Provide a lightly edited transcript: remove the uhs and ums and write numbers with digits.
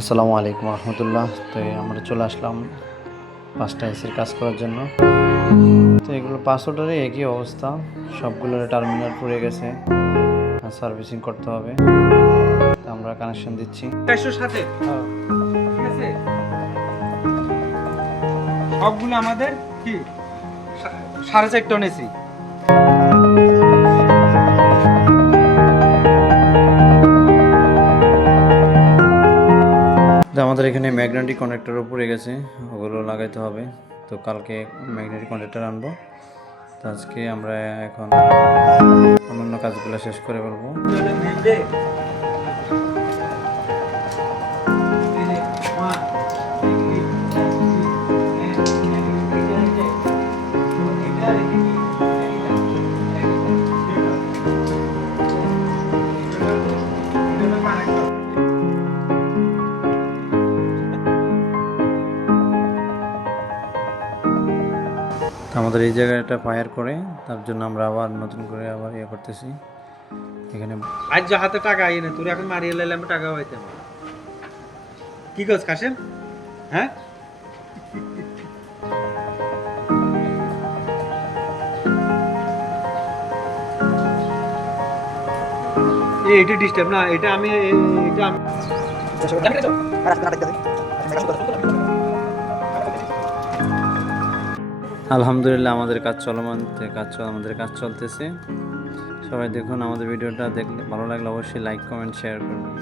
আসসালামু আলাইকুম রহমতুল্লাহ। তো আমরা চলে আসলাম 5টা এসির কাজ করার জন্য। তো এগুলো 5ওটারই একই অবস্থা, সবগুলোর টার্মিনাল পুড়ে গেছে, সার্ভিসিং করতে হবে। তো আমরা কানেকশন দিচ্ছি। 407 ঠিক আছে, সবগুলো আমাদের কি 4.5 টন এসি। তো আমাদের এখানে ম্যাগনেটিক কনেক্টরও পড়ে গেছে, ওগুলো লাগাইতে হবে। তো কালকে ম্যাগনেটিক কনেক্টর আনবো। তো আজকে আমরা এখন অন্যান্য কাজগুলো শেষ করে ফেলবো। আমাদের এই জায়গাটা ফায়ার করে, তার জন্য আমরা আবার নতুন করে আবার ইয়ে করতেছি এখানে। আজ যা হাতে টাকা আই না, তোর এখন মারিয়ে লাইলে আমি টাকা পাইতাম। কি করছ কাশেম? হ্যাঁ, এটা ডিস্টার্ব না, এটা আমি এটা আলহামদুলিল্লাহ আমাদের কাজ চলমান, আমাদের কাজ চলতেছে। সবাই দেখুন, আমাদের ভিডিওটা দেখলে ভালো লাগলে অবশ্যই লাইক কমেন্ট শেয়ার করবেন।